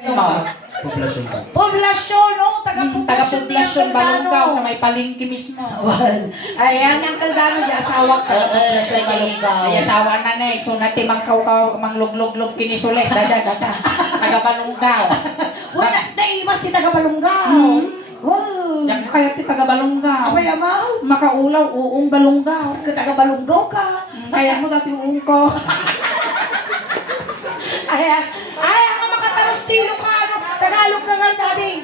Poblasyon pa. Poblasyon, oh, taga-poblasyon Taga-poblasyon Balongaw sa may palengke mismo. Ayan, ang Caldano, di asawa ka. Poblasyon Balongaw. Ay asawa na na so nati mangkaw manglog-log kinisulit dada. Taga Balongaw. Wala, naimas si taga-Balongaw. Wow. Yan kaya ti taga Balongaw. Abay, amaw. Makaulaw uong Balongaw. Taga-Balongaw ka. Kaya mo dati uong ko. Ayan. Ay, ang makataros tilo ka, ano? Tagalog ka nga dading.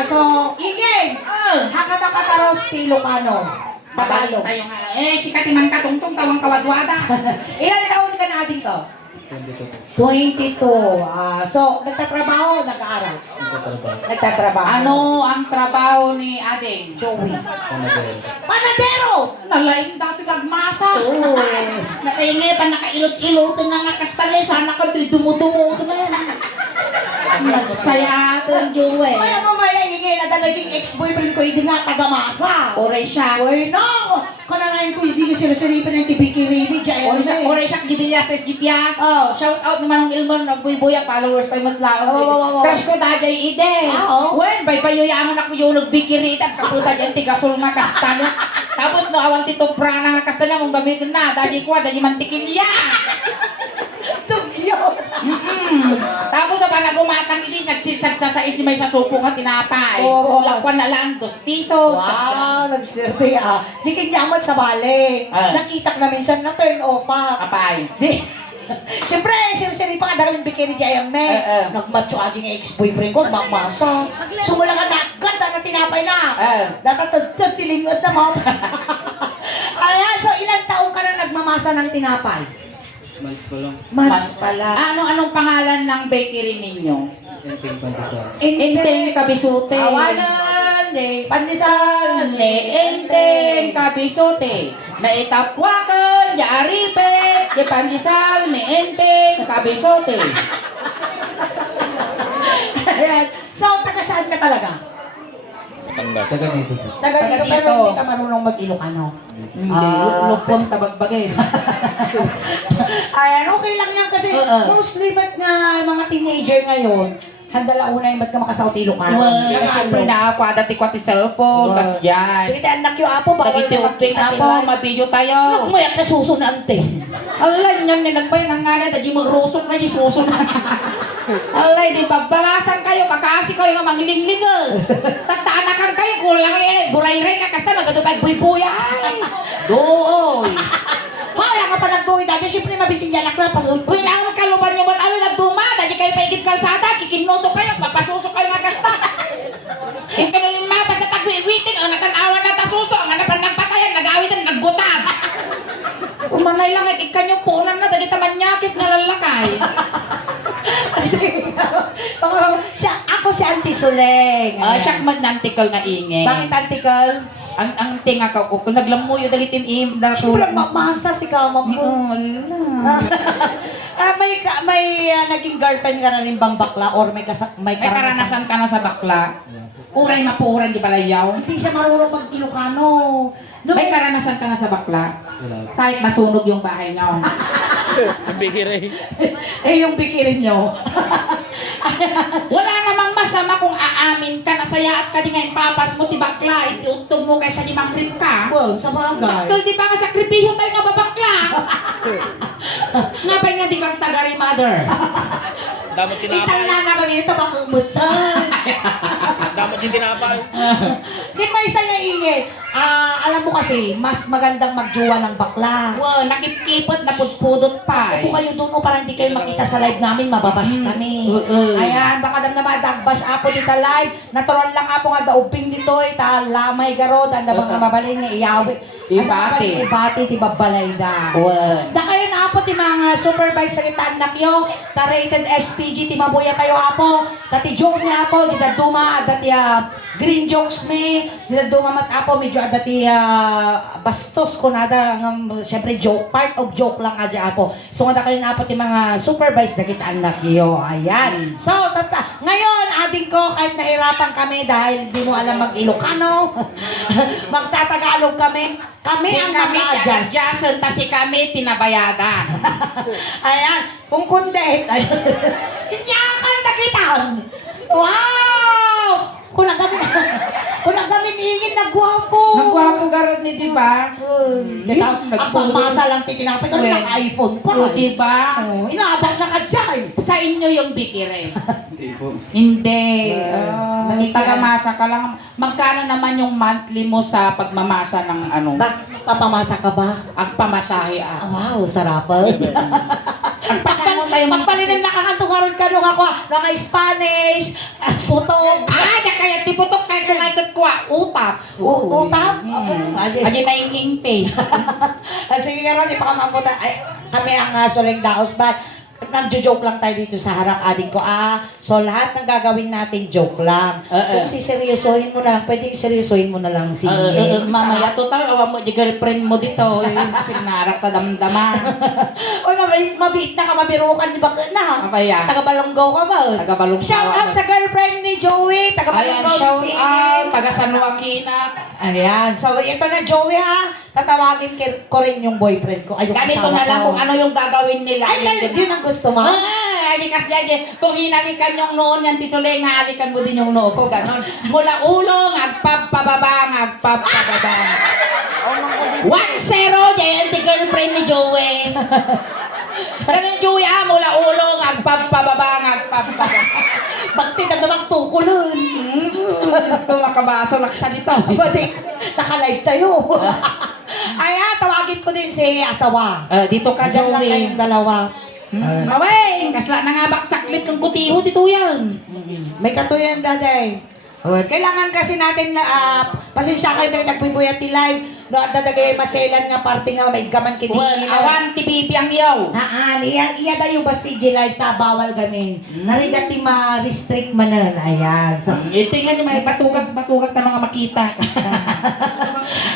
So, ingay. Haka makataros tilo ka, ano? Tagalog. Tayo nga. Si Katiman Katungtong tawang kawadwada. Ilan taon ka na ating ko? 22 po. 22. So, nagtatrabaho o nag-aaral? Nagtatrabaho. Nagtatrabaho. Ano ang trabaho ni Ading? Joey. Panadero. Panadero! Nalaing dati gagmasa. Oo. Nataingi pa nakailot-ilot na nga kastali. Sana ka ito'y dumudumo na yan. Nagsaya ito Joey. Kaya mamaya ingay na naging ex-boyfriend ko, hindi nga taga-masa. Oray siya. Uy, no! Kananayin ko, hindi ko sinasaripin ng tibiki Remy, Jaya. Oray siya gibilya sa SGPS. Oh. Shout out naman ng Ilmon. Nagbuy-buyak followers tayo matlaon. Crush ko dajay ide. Oo. Wen, bay payoyangan ako yung nagbikiri. Kaputa dyan tigasol nga kastano. Tapos no, awal tito prana nga kastano mong gamitin na. Dadi ko, dadi mantikin niya. Tugyo! Tapos sa panagumatang iti, sagsitsag sa isimay sa supo nga tinapay. Oo. Lakwan na lang, 2 pesos. Wow, nagserte Di kinyaman sa balik. Ah. Nakita ko na minsan na turn off Apay. Di. Siyempre, siri-siri pa ka namin bikini dyan, me. Nagmacho aji ng ex-boyfriend ko, makmasa. Sumula ka na, ganda na tinapay na. Datatagtilingod na mo. Ayan, so ilang taong ka na nagmamasa ng tinapay? Months pa lang. Months pala. Anong pangalan ng bakery ninyo? Enteng Pandesal. Enteng Kabisute. Awanan, pandesal, Enteng Kabisute. Na itapwakan, yaaripet, di pandisal, ni Enteng Kabisute. Ayan. So, taga saan ka talaga? Taga dito po. Taga dito, pero dito. hindi ka marunong mag-Ilocano. Hindi. Lupon tabagbagay. Ayan, okay lang yan kasi mostly ba't nga mga teenager ngayon, handala una yung ba't ka makasauti Ilocano? Siyempre na ako, dati ko ti cellphone, kas dyan. Hindi anak yung apo, bawal Dagiti uping na ako, mabidyo tayo. Mayak na suso na ante. Alay, nyan ni nagbayang ang ngana, dadi mo rusok na di suso na. Alay, di pabalasan kayo, kakaasi kayo nga manglinglingal. Tatanakan kayo, kulang yan, buray-ray ka, kasta nagatupag buy-buyay. Doy. Wala ka pa nagduwi dati, siyempre mabising yan anak na pasun. Uy, lang kaluban nyo ba't ano nagduma, dadi kayo paigit kalsada, kikinuto kayo, papasusok kayo nga kasta. Yung kanulimma, basta tagwiwiting, ang natanawan na tasuso, ang hanapan nagpatayan, nag-awitan, naggutan. Umanay lang, ikanyong punan na, dagi tamanyakis nga lalakay. Ako si Auntie Suleng. Siya nantikal na ingay. Bakit Antikal? Ang tinga ka ko, kung naglamuyo dagi tim Siyempre mamasa si Kamam ko. May naging girlfriend ka na rin bang bakla or may May karanasan ka na sa bakla. Uray mapuran di balayaw. Hindi siya marunong mag-Ilocano. May karanasan ka na sa bakla. Wala. Kahit masunog yung bahay niyo. Bigire. Yung bikirin nyo. Wala namang masama kung aamin ka na saya at ka di nga ipapas mo ti bakla. Itiuntog mo kaysa di mangrip ka. Well, sa bagay. Bakal di ba nga sakripisyo tayo nga babakla? Nga pa nga di kang tagari mother. Dapat tinapay. Itala na kami nito, baka umutan. Dapat din tinapay. Di ba isa niya ingay? Alam mo kasi, mas magandang magjuwa ng bakla. Wow, nakipkipot na pudpudot pa. Upo kayo doon para hindi kayo makita sa live namin, mababas kami. Ayan, baka dam naman dagbas apo dita live. Natural lang apo nga dauping dito, ta lamay garod, anda bang mabalay nga iyaw. Ibati. Ibati, ti babalay da. Wow. Da kayo na apo ti mga supervise na kita anak yo, ta rated SPG, ti mabuya kayo apo, dati joke na apo, di da duma, dati green jokes me, di da duma mat apo, medyo dati bastos ko nada, syempre joke, part of joke lang adya apo. So nga da kayo na apo ti mga supervise na kita anak yo, ayan. So, ngayon, ating ko, kahit nahirapan kami dahil di mo alam mag-Ilocano, magtatagalog kami. Kami Si ang kami mag-adjust. adjust, ta si kami tinabayadan. Ayan, kung kundi, hinyakan na kita. yan. Wow! Kung nagamin ingin na gwapo. Nagwapo garod ni, di ba? Ang pangmasa lang titinapin ko Well, naka-iPhone pa. O, di ba? Oh, inaabang na ka dyan. Sa inyo yung bikire. Hindi. Tagamasa ka lang. Magkano naman yung monthly mo sa pagmamasa ng ano? Bakit papamasa ka ba? Ang pamasahe Ah, wow, sarapan. Pagpasan mo tayo Pagpalinim nakakantungaron ka nung ako, mga Spanish, putok. Ah, kaya tiputok kay kung ikot ko utap. Utap? Aji na yung face. Sige nga ron, ipakamaputa. Ay, kami ang suling daos ba? Nagjo-joke lang tayo dito sa harap adik ko. So lahat ng gagawin natin joke lang. Kung siseryosohin mo na lang, pwedeng seryosohin mo na lang si Mamaya, total, awa mo di girlfriend mo dito. Yung sinarak ta damdama. O mabiit na ka, mabirukan, di ba na? Kaya, Taga-Balonggaw ka ba? Taga-Balonggaw Shout out ako. sa girlfriend ni Joey, ayan, taga-Balonggaw shout si out, Ingrid. taga San Joaquin. Ayan, so ito na Joey ha, tatawagin ko rin yung boyfriend ko. Ay, yung Ganito asawa na lang ko. kung ano yung gagawin nila. Ay, yun ang gusto mo? Alikas dyan, kung hinalikan yung noon yan, tisole, halikan mo din yung noo ko, ganon. Mula ulo, ngagpapababa, ngagpapababa. 1-0, yan, the girlfriend ni Joey. Ganon, Joey, mula ulo, ngagpapababa, ngagpapababa. Bakti na namang tukulun. Gusto makabaso, laksa dito. Pati, nakalive tayo. Ayan, tawagin ko din si asawa. Dito ka, Diyan lang Joey. kayong dalawa. Maweng, kasla na nga baksaklit kang kutiho dito yan. May katuyan, daday. Kailangan kasi natin na, pasensya kayo na nagbibuyat ni live. No, dadagay maselan nga parte nga may gaman kini. Awan, tibibi ang yaw. Iya dayo ba si G live ta bawal gamin. Narigat ti ma-restrict manan. Ayan. So, Tingnan niyo, may batugag na nga makita.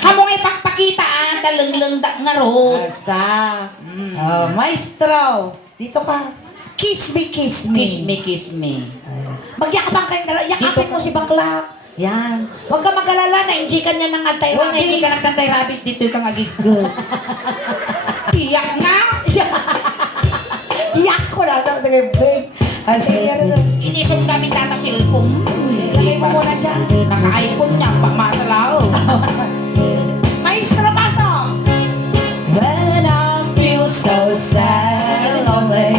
Hamong ipagpakita, taleng-leng nga road. basta. Maestro. Dito ka. Kiss me, kiss me. Kiss me, kiss me. Magyakapang kayo dalawa. Yakapin mo si bakla. Yan. Huwag ka mag-alala na enjoy ka niya ng Huwag anti-rabies. hindi ka nagtantay-rabies, dito yung agigod. Iyak nga! Iyak ko na. Sige, Inisog kami tata cellphone. Lagay mo muna dyan. Naka-iPhone niya, pagmasalao. Maestro, pasok! When I feel so sad and lonely,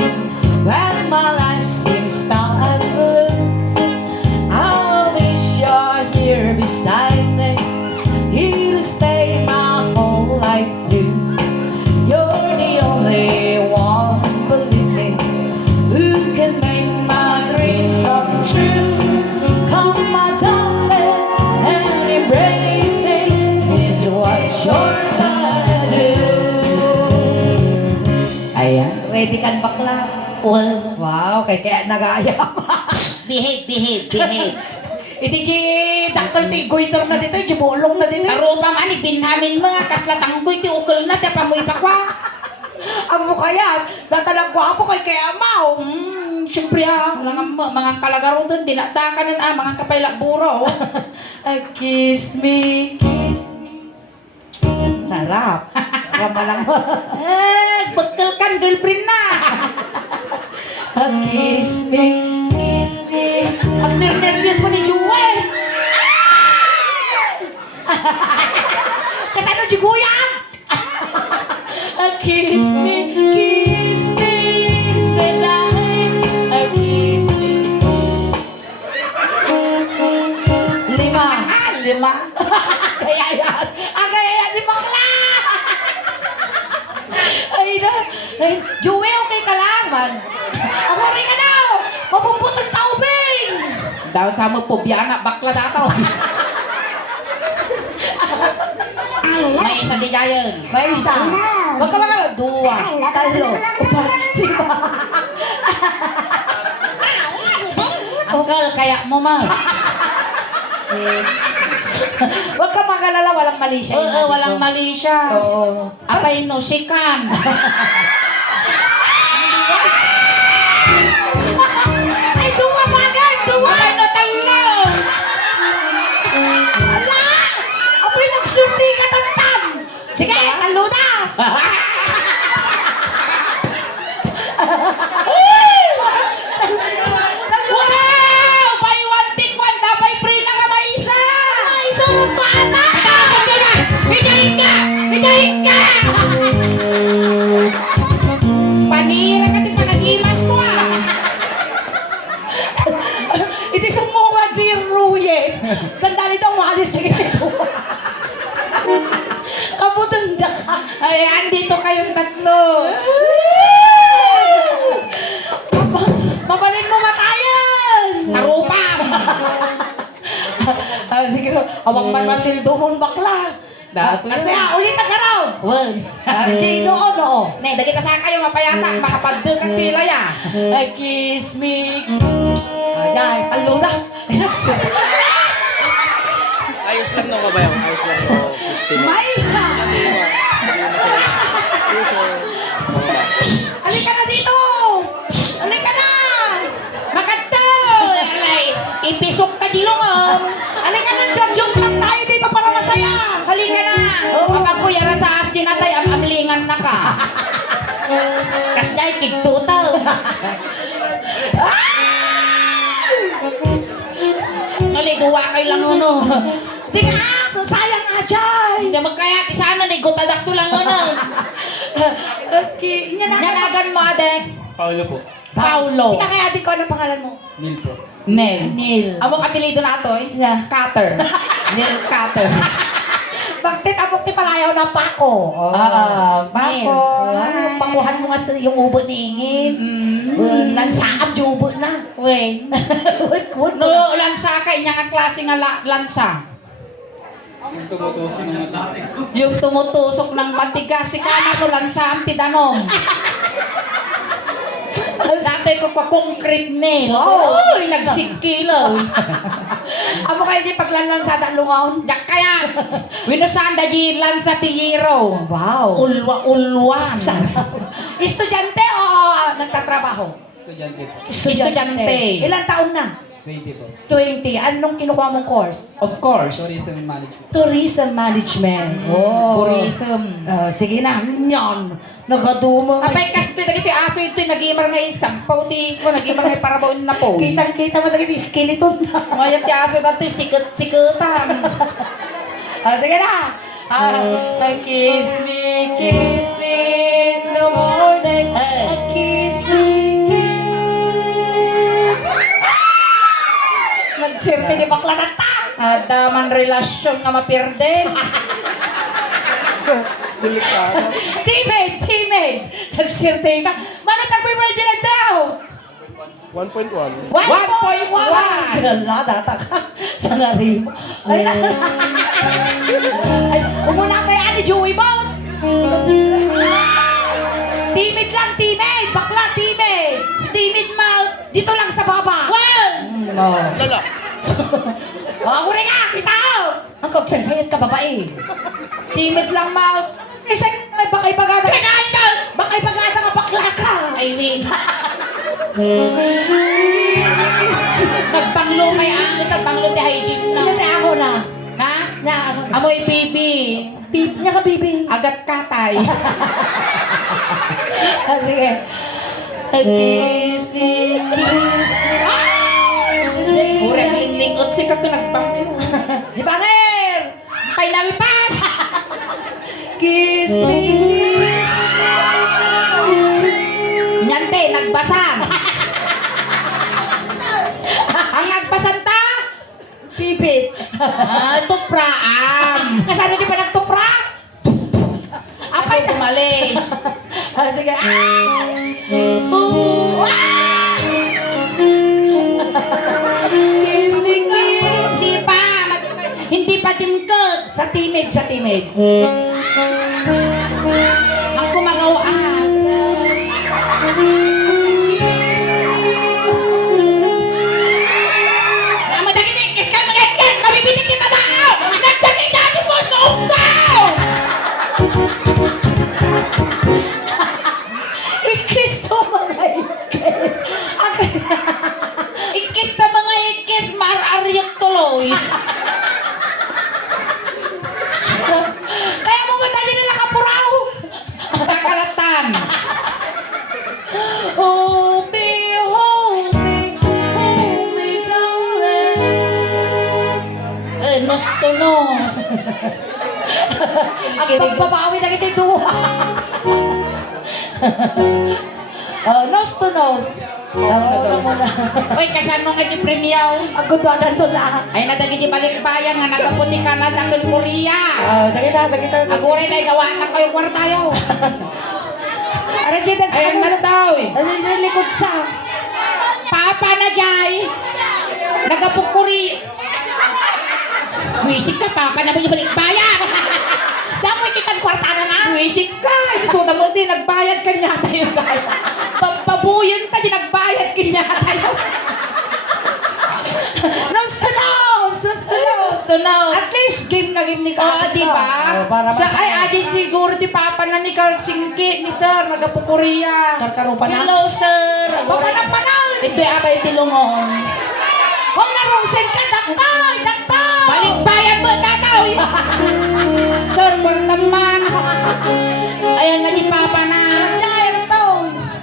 when my life seems foul and blue, I wish you're here beside me, here to stay my whole life through. You're the only one, believe me, who can make my dreams come true. Come, my darling, and embrace me. This is what you're gonna do. Ayan. Ready ka bakla? Well, Wow, kaya nag-aaya pa. behave. Iti ji daktal ti goiter na dito, ji bulong na dito. Taro pa man, ibinhamin mga kaslatang ko'y ti ukol na, ti pamoy pa kwa. Ang mukha yan, datalang gwapo kay kaya amaw. Siyempre mga kalagaro doon, dinatakanan mga kapailak buro. Kiss me, kiss me. Sarap. Rama lang mo. Bekal kan girlfriend na. Kiss me, kiss me. Ang nervyos mo ni Juwe. Kasano si Kuya? Kiss me, kiss me. The night, kiss me. 5. Kaya yan. Kaya yan ni Bakla. Ay na. Ay, Joey, okay ka lang, man. Ako rin ka na. Mapuputas na ubing. Daw sa mo po biyana bakla dato. May isa di gayon. May isa. Huwag ka mga 2, 3, 4, 5. Uncle, kaya mo ma. Huwag ka magalala, walang mali siya. Oo, walang mali siya. Oo. Apay no, sikan. Ay, duwa bagay! Duwa! Apay no, talo. Ala! Apoy, nagsulti ka tantan! Sige, talo na! Talo na! Ganda nito, umalis na ganito. Kabutunda ka. Ay, andito kayong tatlo. Mabalin mo matayan! Tarupam. Sige, awang man masildo mong bakla. Kasi ulit ang karaw. Well. Jay doon, oo. Ne, dagi ka sa kayo mapayata, makapadde kang tila ya. Ay, kiss me. Ajay, palo na. Ay, nagsun. Ayos lang no, kabayaw. Ayos lang no, Christine. Maisa! Halika na dito! Halika na! Makadto! Ay, ipisok ka dilong. Halika na, joke lang tayo dito para masaya! Halika na. Kapag kuya ra sa asdi na tayo, amlingan na ka. Kas dahil kigtutaw. Naliguwa kayo lang uno. Di ka, sayang Ajay! Hindi magkaya ti sana ni gutadak to lang uno. Okay, Nanagan mo ade. Paulo po. Paulo. Sika kaya di ko, ano pangalan mo? Neil po. Nel. Neil. Amo kapilido na to eh. Yeah. Cutter. Nel Cutter. Bakit abok ti palayaw ng pako? Pako. Neil. Pakuhan mo nga yung ubo ni Ingin. Lansaam, jubo na. Wait. Good. No, lansa ka inya nga klase nga lansa. Yung tumutusok ng matigas. Si kana ko lansa ang tidanom. Dati ko kwa concrete nail. Wow. Uy, nagsikilaw. Amo kayo di paglanlansa na lungaon? Yak kaya, winusan da di lansa ti Hero. Wow. Ulwa-ulwan. Estudyante o nagtatrabaho? Estudyante po. Estudyante. Ilang taon na? 20 po. 20. Anong kinukuha mong course? Of course. Tourism management. Tourism Management. Tourism. Sige na, yan. Nagaduma. Apay kasto dagiti aso ito nagimar nga isampaw ti ko nagimar nga parabaw na po. Kitang-kita mo dagiti skeleton na. Ngayon ti aso dati sikat-sikatan. Sige na. Kiss me in the morning. Kiss me. Nagsirte ni bakla na ta. Ada man relasyon nga mapirde. Teammate. Nagsirte ka. Mana tagpipwede na tao? 1.1. 1.1. Gala, data ka. Sa ngari mo. Ay, umuna kaya ni Joey Bout. Teammate lang, teammate. Bakla, teammate. Timid mouth. Dito lang sa baba. Well. No. Lala. Huli ka, kita ko. Ang kagsensayot ka, babae. Timid lang mouth. Isa, ay bakay bagada. Kakain mouth. Bakay bagada ka, bakla ka. I win. Nagpanglo may angit at panglo ti hygiene na. Nate ako na. Na? Na ako na. Amoy bibi. Pip niya ka, baby. Agat katay. Sige. Kiss me. Urek linglingot si kako nagpanglo. Di ba, Ner? Final pass. Kiss me. Nyante, nagbasan. Ang nagbasan ta? Pipit. Ito praam. Kasano di pa nagtupra? Apay tumalis. Sige. Kiss me, kiss. Hindi pa tingkot. Sa timid. Ang kumagawaan. Namadagin yung kiss ka mga kiss. Mabibitin kita na. Nagsakit natin mo sa unggaw. Ikis to mga ikis. Ikis na mga ikis. Mar-ariyak tuloy. Kaya mo madali nila kapuraw. Kakalatan. Hold me, darling. Nos to nos. Ang pagbabawi na kita duha. Nose to nose. Uy, kasano nga di premiaw? Ang gudwanan to lang. Ay nadagi di balikbayan nga nagaputi ka na sa Korea. Dagita. Aguray na gawa na kayo kwartayo. Ara dyan, Ayan na daw. Ano likod sa? Papa na jay. Nagapukuri. Wisik ka, papa na ba yung balikbayan? Damoy kikan kwarta na na. Wisik ka. So, mo din, nagbayad ka niya tayo guys. Pabuyon ta, di nagbayad ka niya tayo. Gusto na. At least game na game ni Oo, Kapit di ba? Sa ay, adi siguro di papa na ni Karl Singki ni Sir, nagapukuriya. Karkarupa na. Hello, Sir. Papanang. Ito'y abay tilungon. Kung narungsin ka, daktay. Balikbayan mo, tataw! Sir, naman. Ayan na di papa na. Jay, ano to?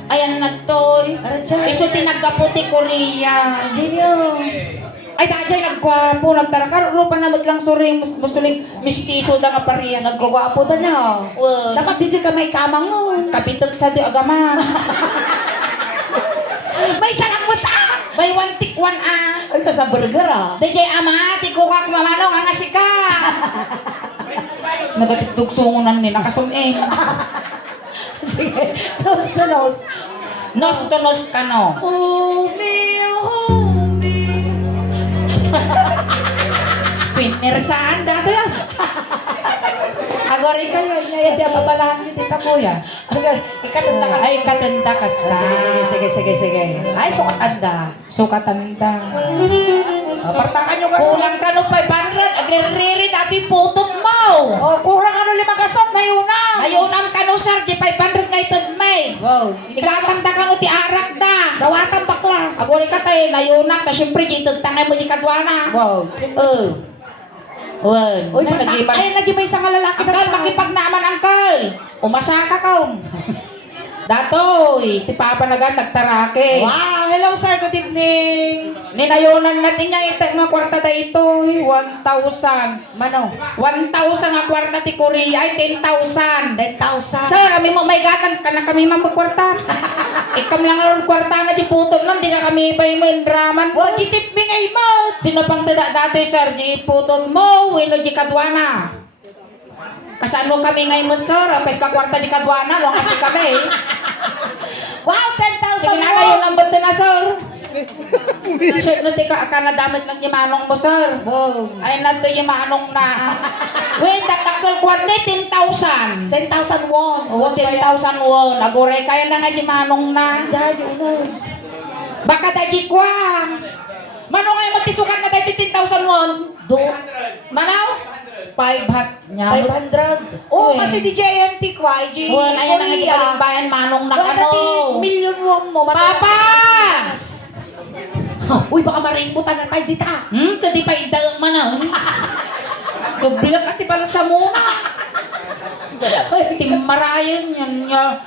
Ayan na to'y. Jay. Iso tinagaputi Korea. Genio. Ay, dajay nagkwapo, nagtarakar. Rupa na maglang suring, mustuling mistiso da nga parehas. Nagkagwapo na na. Well, Dapat dito ka may kamang nun. kabitag sa di agaman. May sarang muta. Bay one tik one Ay, ka sa burger ah. Dajay ama, tikukak mamanong ang asika. Nagatitugsungunan ni nakasumin. Sige, nose to nose. Nos to nos ka no. Hold me. Pinersaan dati yan. Agora kayo, niya yung papalahan niyo dito kuya. Ikatanda ka. Ay, katanda ka sa. Sige. Ay, sukatanda. Sukatanda. Partakan nyo ka. Kulang ka no 500. Agre-riri dati putot mo. Oh, kurang ano 5 kasot na yun na. Ayunam ka no sir, di 500 kay Tad May. Wow. Ikatanda ka no ti arak da. Dawatan bakla. Agora ka tayo, nayunak. Ta syempre, di tangay mo di kadwana. Wow. Wan. Uy, ay, naging may isang lalaki na. Angkal, makipagnaman, angkal. Umasa ka kaon. Datoy, ti papa na gan nagtarake. Wow, hello sir, good evening. Ninayonan natin niya ito nga kwarta da ito, 1,000. Mano? 1,000 nga kwarta ti Korea ay 10,000. 10,000. Sir, kami mo may gatan ka na kami magkwarta. Ikam lang ang kwarta na di putol lang, di na kami pa yung draman. Wow, jitip mi ngay mo. Sino pang tada datoy sir, di putol mo, wino di kadwana. Kasano kami ngayon sir, apay ka kwarta di kadwana, long kasi kami. Wow, 10,000 Sige na kayo ng bato na sir. Sir, no, tika, kanadamit lang yung manong mo sir. Wow. Ay, nato yung manong na. Wait, tatakal kwarta 10,000. 10,000 won. Oo, 10,000 won. Aguray, kaya na nga yung manong na. Daddy, ano? Baka dadi kwa. Mano nga yung matisukat na dadi 10,000 won? Do. Manaw? 500 niya. 500. Oh, Uy. kasi di JNT kwa, IG Well, ayan ang Korea. bayan manong na Wala ano. ti million won mo. Papa! Uy, baka marimbutan na tayo dito. Kadi pa ida manang. Dublak ati pala sa muna. Timarayan yun,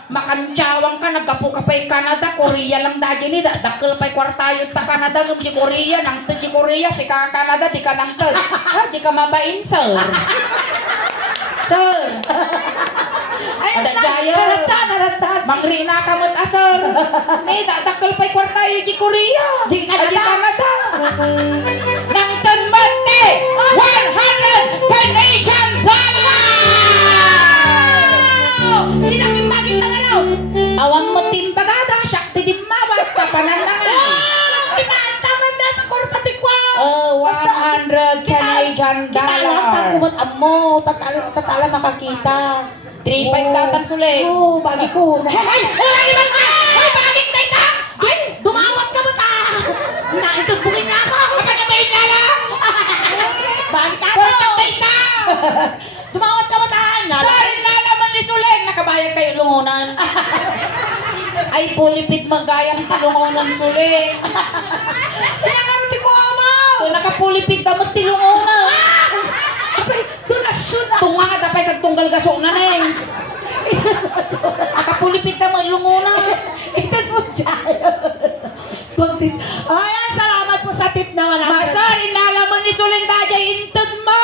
makantsawang ka, nagkapo ka pa'y Canada, Korea lang dadi ni, dakil pa'y kwartayo ta Canada, yung di Korea, nang di Korea, si ka Canada, di ka nang tag. Di ka mabain, sir. Sir. Ay, Ada jaya. naratan. Mangrina ka mo ta, sir. Ni, dakil pa'y kwartayo di Korea. Di Canada. Di Canada. Nang tanmate, 100 Canadian dollars! Sinangin maging ng ano? Awan mo timbagada, syakti di mawat ka pananangan. Tinataman na sa kortatikwa. 100 Canadian Kitalang dollar. kumot amo. Tatala makakita. 3.5 tatang sulit. Oo, bagi ko. Ay! Animal ka! Ay, bakit na ita? Ay, dumawat ka ba ta? Naitutbungin na ako. Kapag na may lala? Bagi ka Kwarta to. na ita! Dumawat ka ba ta? Sorry na naman ni Sulen. Nakabayad kayo lungunan. Ay, pulipit magayang tilungunan Sulen. Tinangarti ko ama. Kung nakapulipit damat tilungunan. Abay, donasyon na. Tunga nga tapay sa tunggal gaso na na eh. Nakapulipit damat lungunan. Ito mo siya. Ayan, salamat po sa tip na wala. Masari na naman ni Sulen dajay intad mo.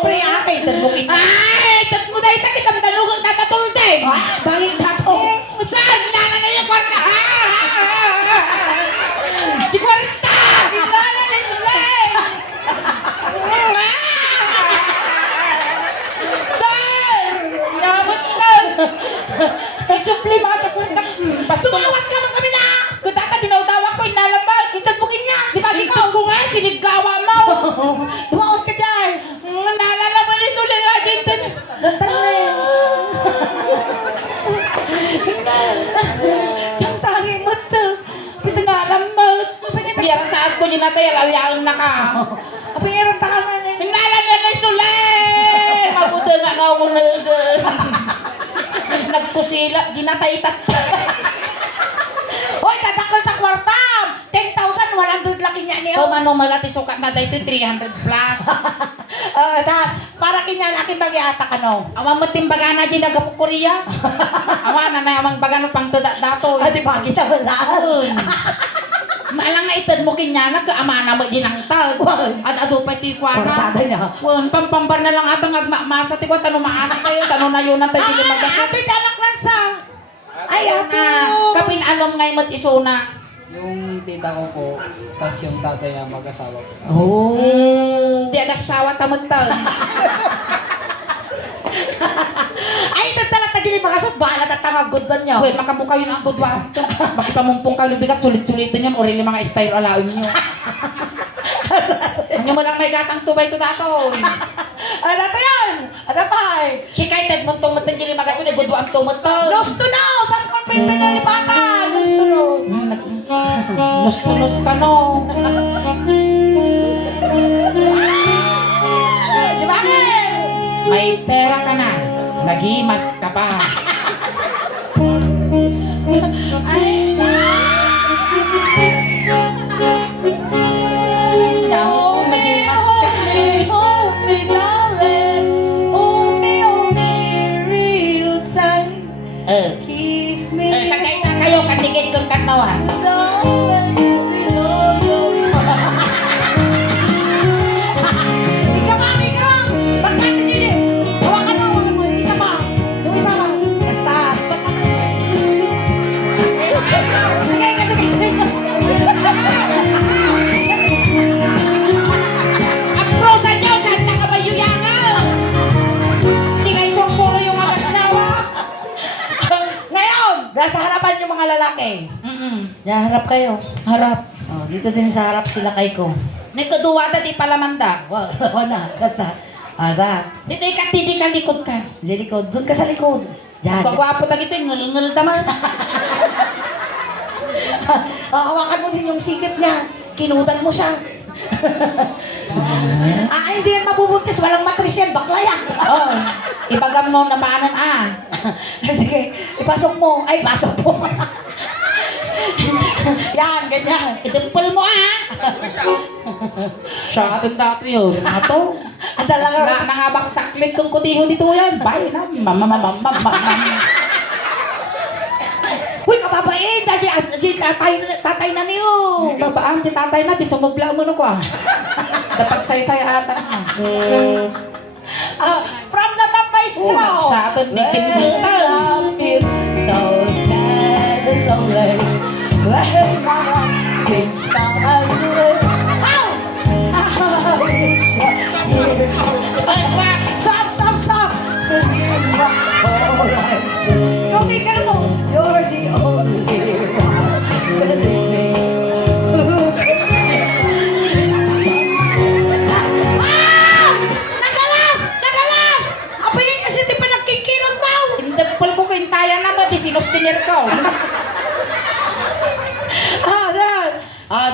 Pre, akay, tanmungin na. Ay, tat mo dahil takit ang dalugang tatatulde. Bagi ka to. Saan na yung kwarta? ginatay, alayaon na ka. Apingiran ta ka man eh. Hinalan na na Sulay! Mabuti nga nga akong nalgan. Nagkusila, ginatay itat. Hoy, kadakol ta kwartam! 10,100 laki niya niyo. So, mano malati sukat na dahito 300 plus. Para kinya laki bagi-ata ka no. Awa mo timbaga na dyan nagapukuriya. Awa na na amang baga no pang dato. Adi bagi ta wala. Maalang nga itad mo kinyana ka amana mo din ang tag. At ado pa ito ikwana. Kwartada niya. Wan, pampambar na lang atang agmamasa. Tikwa, tanong maasa kayo. Tanong na yun ang tayo din magkakit. Ato'y danak lang sa. Ay, ato. Kapin anom ngay mat isuna. Yung tita ko po, tas yung tatay niya mag-asawa po. Oh. Di agasawa tamagtag. Ay, ito talaga gini makasot. Bahala at tangagod doon niyo. Well, makabuka yun ang gudwa. Makipamumpong kayo bigat, sulit-sulitin yun. Orili mga style alawin nyo. Ano mo lang may gatang tubay to dato. Ano to yan? Ano pa eh? Sikay, ted mo tumutang dyan yung magasun, gudwa ang tumutang. Nos to now! Saan ko pinalipatan? Nos to nos. Nus-nus ka no. Di ba eh? May pera ka na. Nagimas ka pa. Ay, Naku, nagimas ka. hold me, darling. Hold me, real time. Kiss me. Sa kayo, kandigid kong kanawan. Darling, we love you. Ikaw, mami ka. Ba't natin hindi? Hawakan mo yung isa pa. Yung isa pa. Basta. Ba't natin? Sige, sige. Aprosan nyo, saan na ka ba yuyangan? Hindi kayo sursuro yung agasawa. Ngayon, nasa harapan yung mga lalaki. Yan, harap kayo. Harap. Oh, dito din sa harap sila kay ko. Nagkaduwada di palamanda. Wala, basta. Harap. Dito ikatidi ka likod ka. Sa likod. Doon ka sa likod. Yan. Kagwapo na ito, ngul-ngul taman. Hawakan mo din yung sikip niya. Kinutan mo siya. Hindi yan mabubuntis. Walang matris yan. Bakla yan. Oh, ibagam mo na paanan Sige, ipasok mo. Ay, pasok mo. Yan, ganyan. Itimpul mo Siya atin dati yun. Ato. At talaga. Nangabak saklit kong kutiho dito yan. Bay na. Uy, kababain. Tatay na niyo. Babaan si tatay na. Di sumubla mo no ko Dapag say-say ata na. From the top by straw. Siya atin nitimbultan. So sad and lonely. Well, mama, since now I'm away. Ow! I wish Stop! You're my whole life. Kung di ka mo, you're the only one. Believe me. Nagalas! Apingin kasi di pa nagkikirot mo. Indapal ko kintayan na ba? Di sinustinir ko.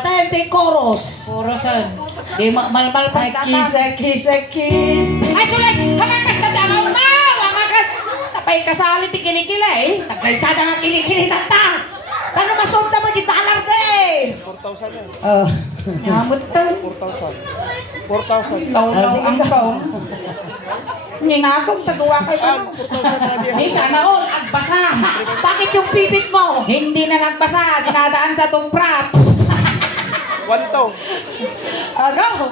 Time take chorus. Puro san. Di malmal pa Kiss. Ay, sulit! Hamakas na dangaw ma! Hamakas! Tapay kasali ti kinikilay. Tagay sana ng kilikilitan ta. Tanong masunta mo di dollar ka eh. 4,000 yan. Nyamot ta. 4,000. Law-law ang kaon. Ningatong taguwa kayo ka. 4,000 na diyan. Ay, sana all, agbasa. Bakit yung pipit mo? Hindi na nagbasa. Dinadaan sa tumprap. 1 to. Go!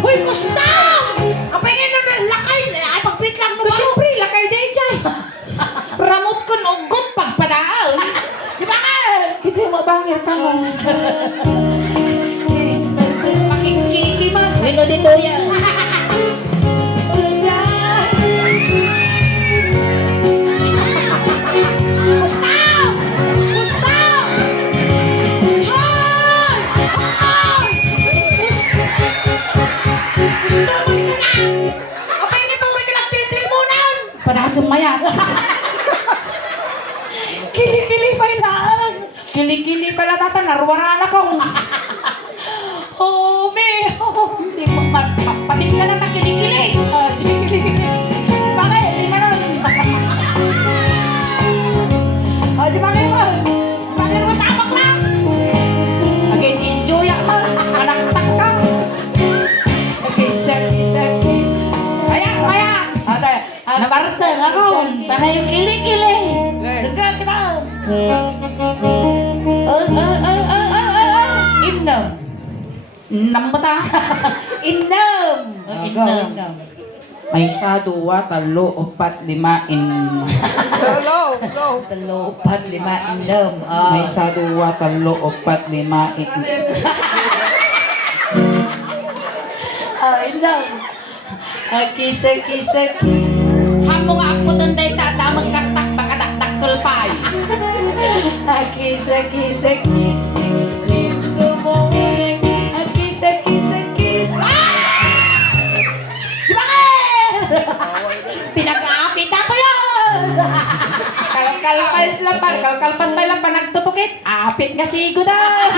Uy, Gustav! Kapingin na ng lakay. Ay, pagpit lang mo ba? Siyempre, lakay din dyan. Ramot ko nugot pagpadaan. Di ba nga? Hindi mabangir ka mo. Makikiki ma. Wino dito yan. Gustav! Gustav! Hoy! Hoy! Gustav! Kapingin ito, rin ka lang til-til mo na! Padasong mayan. Kili-kili pala tata, narwaran ako. Oh, me. Hindi mo patin ka na ng kili-kili. Kili-kili. Bakit? Di ba nun? Di ba kayo? Bakit mo tamak lang? Again, enjoy ako. Manaktak ka. Okay, saki. Kaya. Nabarasta nga ako. Para yung kili-kili. Daga kita. Innam. Nambata. Innam. Innam. May isa, dua, talo, upat, lima, Talo, 4, 5, innam. May isa, dua, talo, upat, lima, Innam. Kiss. Hamo nga ako tanday tata, magkastak, baka dakdaktul pa. Kiss me in the morning. Kiss. Bakit? Pinag-aapit ako yan! Kalkalpas pa lang pa nagtutukit. Apit nga sigo daw.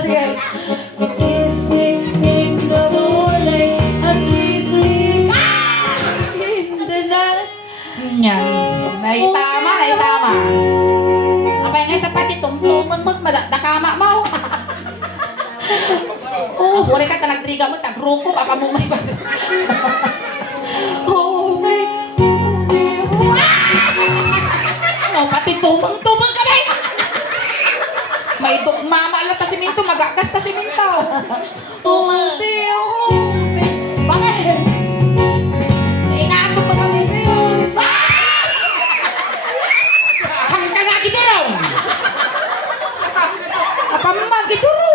Sige. Kiss me in the morning. Kiss me in the night. Yan. Naitama. Apay nga tapati tumtumang magmadakama mo. Ako rin ka nagtriga mo, tagruko, apa mo may Oh, me. No, pati tumang kami. May mama ala ta siminto, magagas ta siminto. Tumang. Bakit? Inaanto pa kami. Hanggang nga gitiraw. Apa mo gituro?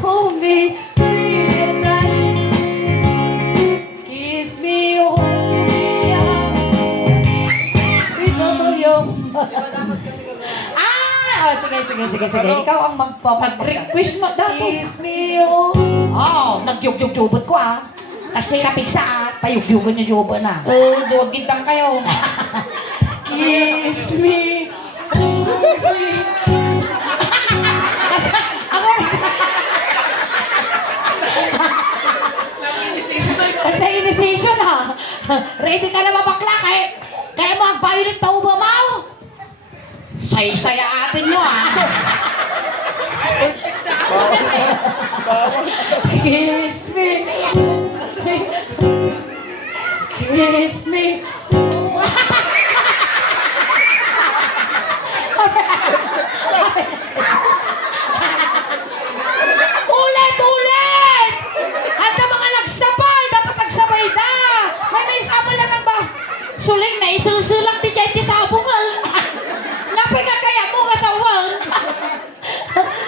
Hold me, real tight. Kiss me, hold me up. Ito to yung... Sige. Ikaw ang Mag-request mo daw. Kiss me, nagyug-yug-jubot ko Tapos may kapigsa payug-yugan yung jubo na. Duwag gintang kayo. Kiss me, hold me. Kasi, ako Kasi initiation Ready ka na ba bakla? Kaya mo mag-violet na uba mo? Say-saya atin nyo Kiss me. Kiss me. Ulit! Handa mga nagsabay. Dapat nagsabay na. May sama lang ng ba? Suling na isulsulak ti jay ti sabungal. Napay ka kaya mo nga sa uwang.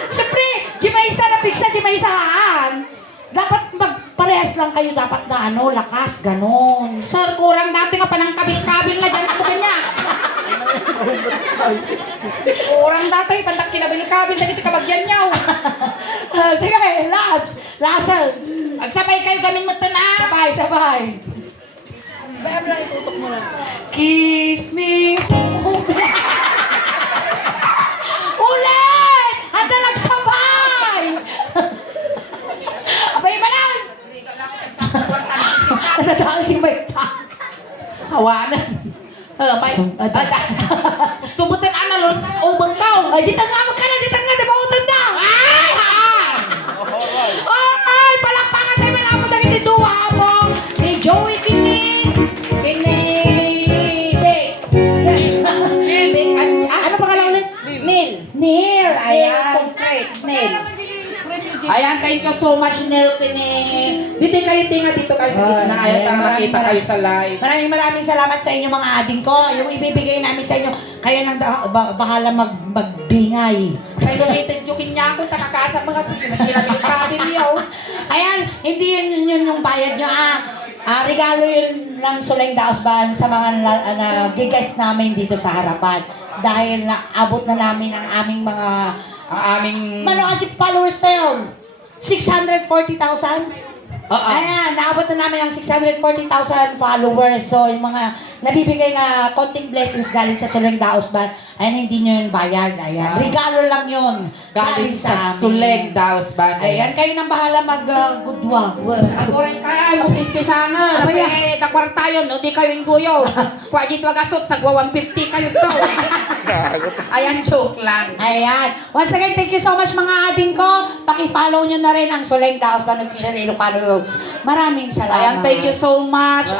Siyempre, di may isa na pigsa, di may isahan. Dapat magparehas lang kayo. Dapat na lakas, ganon. Sir, kurang dati nga pa ng kabil-kabil na dyan ako kanya. Kurang dati, pantak kinabil-kabil na dito kabagyan niyaw. Sige, last. Agsabay kayo gamin mo ito na. Sabay. Kiss me. Ulit! Handa nagsabay! Abay ba lang? Nadali ba ito? Hawanan. Gusto mo tin analon o bangkaw. Ay, ditang nga magkana, di ba utang na? Ay, haan! Ay, palakpakan tayo man ako dahil ni Dua mo. Ni Joey Kini. Ano pangalan ulit? Neil. Ayan. Concrete. Neil. Ayan, thank you so much, Nel. Dito kayo tinga dito kayo sa gitna. Ayan, para makita kayo sa live. Maraming salamat sa inyo mga ading ko. Yung ibibigay namin sa inyo, kayo nang bahala magbingay. Kaya located yung kinya ko, takakasa mga kinabil-kabil niyo. Ayan, hindi yun yung bayad nyo regalo yun ng Suleng Daosban sa mga gigas namin dito sa harapan. Dahil naabot na namin ang aming mga Ang aming... followers na yun. 640,000? Oo. Ayan, naabot na namin ang 640,000 followers. So, yung mga nabibigay na konting blessings galing sa Suleg Daos Band, ayan, hindi nyo yun bayad. Ayan, regalo lang yun. Galing sa amin. Suleg Daos Band. Ayan, kayo nang bahala mag-goodwang. Ako rin kaya mo pispisangan. Abaya. Abay, takwarta yun. O di kayo yung guyo. Kwa dito agasot. Sagwa 150 kayo to. Ayan, joke lang. Ayan. Once again, thank you so much mga ading ko. Paki-follow nyo na rin ang Suleg Daos Band Official Ilocano Yogs. Maraming salamat. Ayan, thank you so much.